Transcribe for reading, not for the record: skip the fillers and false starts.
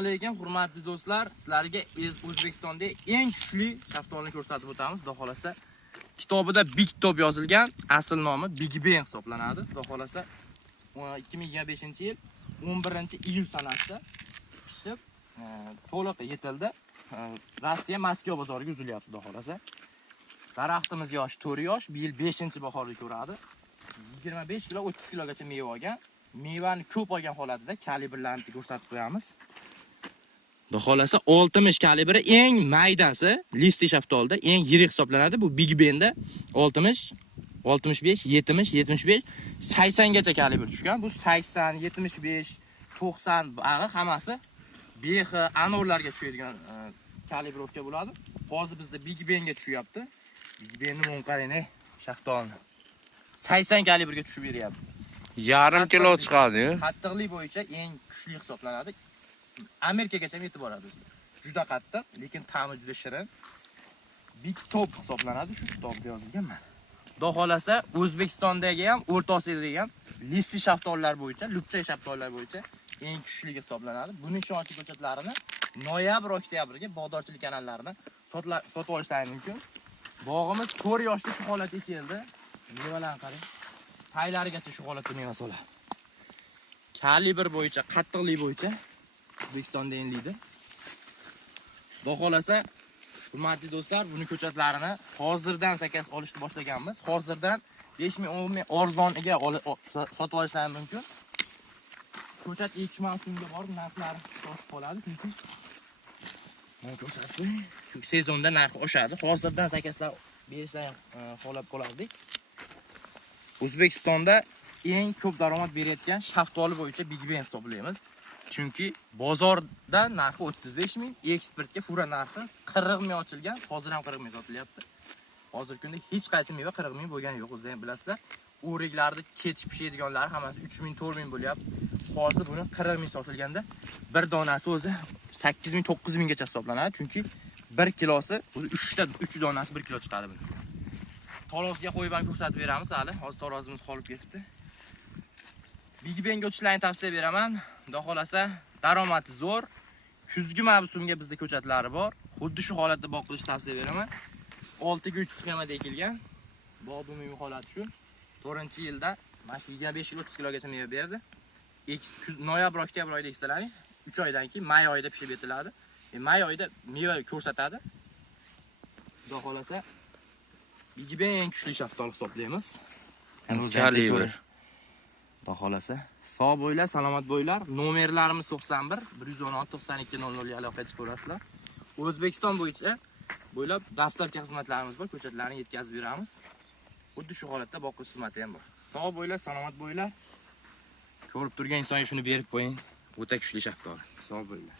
alaykum, hurmatli do'stlar. Sizlarga O'zbekistonda eng kuchli shaftolini ko'rsatib o'tamiz. Xudo xolasa, kitobida Big Top yozilgan, asl nomi Big Ben hisoblanadi. Xudo xolasa, 2025-yil 11-iyul sanasida pishib, to'liq yetildi. Rossiya Moskva bozoriga uzilyapti, xudo xolasa. Daraxtimiz yosh, 4 yosh, bu yil 5-bahorda ko'radi. 25 kilo, 30 kilogacha meva olgan. Mevani ko'p olgan holatida kalibrlarni ko'rsatib qo'yamiz. Xudo xolasa 60 kalibri eng maydasi, listi shaftolida eng yirik hisoblanadi. Bu Big Ben'da 60, 65, 70, 75, 80 gacha kalibr tushgan. Bu 80, 75, 90 bag'i hammasi behi anorlarga tushadigan kalibrovka bo'ladi. Hozir bizda Big Ben'ga tushyapti. Big Ben'ni o'n qarang, shaftolni 80 kalibrga tushib beryapti. Yarim kilo chiqadi. Qattiqlik bo'yicha eng kuchli hisoblanadi. Amerikagacha yetib boradi o'zi. Juda qattiq, lekin ta'mi juda shirin. Big Top hisoblanadi, shu kitobda yozilgan mana. Xudo xolasa, O'zbekistondagi ham, O'rta Osiyodagi ham listi shaftollar bo'yicha, lupchay shaftollar bo'yicha eng kuchli hisoblanadi. Buning ishonchli ko'chatlarini noyabr-oktyabrga bog'dorchilik kanallaridan sotib olishlari mumkin. Bog'imiz 4 yoshda shu holatga keldi. Mevalarni qarang. Taylarigacha shu holatda meva soladi. Kalibr bo'yicha, qattiqlik bo'yicha O'zbekistonda eng lider. Xudo xolasa, hurmatli do'stlar, buni ko'chatlarini hozirdan sakas olishni boshlaganmiz. Hozirdan 5-10 ming arzoniga sotib olishlari mumkin. Ko'chat ekish mavsumiga borib narxlari oshib qoladi, chunki shu sezonda narxi oshadi. Hozirdan sakaslab berishlar ham xohlab qolardik. O'zbekistonda eng ko'p daromad berayotgan shaftoli bo'yicha Big Ben hisoblaymiz. Chunki bozorda narxi 35 ming, eksportga fura narxi 40 ming ochilgan, hozir ham 40 ming sotilyapti. Hozirgi kunda hech qaysi meva 40 ming bo'lgani yo'q, o'zingizlar ham bilasizlar. O'riklarni ketib pishadiganlari hammasi 3 ming, 4 ming bo'lyapti. Hozir buni 40 ming sotilganda bir donasi o'zi 8 ming, 9 minggacha hisoblanadi, chunki 1 kilosi o'zi 3 donasi 1 kilo chiqadi buni. Tarozga qo'yib ham ko'rsatib beramiz hali. Hozir tarozimiz qolib ketibdi. Big Ben'ga o'tishlarni tavsiya beraman. Xudo xolasa, daromadi zo'r. Kuzgi mavsumga bizda ko'chatlari bor. Xuddi shu holatda boqilishni tavsiya beraman. 6 ga 3 sxemada ekilgan. Bog' umumiy holati shu. 4-yilda mana shu 25 kilo 30 kilogacha meva berdi. Noyabr-oktyabr oyida eksalar, 3 oydan keyin may oyida pishib yetiladi. May oyida meva ko'rsatadi. Xudo xolasa, Big Ben eng kuchli shaftoli hisoblaymiz. Kalibr. Xudo xolasa, sog' bo'ylar, salomat bo'ylar. Nomerlarimiz 91 116 92 00 aloqa qilib ko'rasizlar. O'zbekiston bo'yicha bo'ylab dastlabki xizmatlarimiz bor, ko'chatlarni yetkazib beramiz. Xuddi shu holatda boqish xizmati ham bor. Sog' bo'ylar, salomat bo'ylar. Ko'rib turgan insonga shuni berib qo'ying. O'ta kuchli shaftoli. Sog' bo'ylar.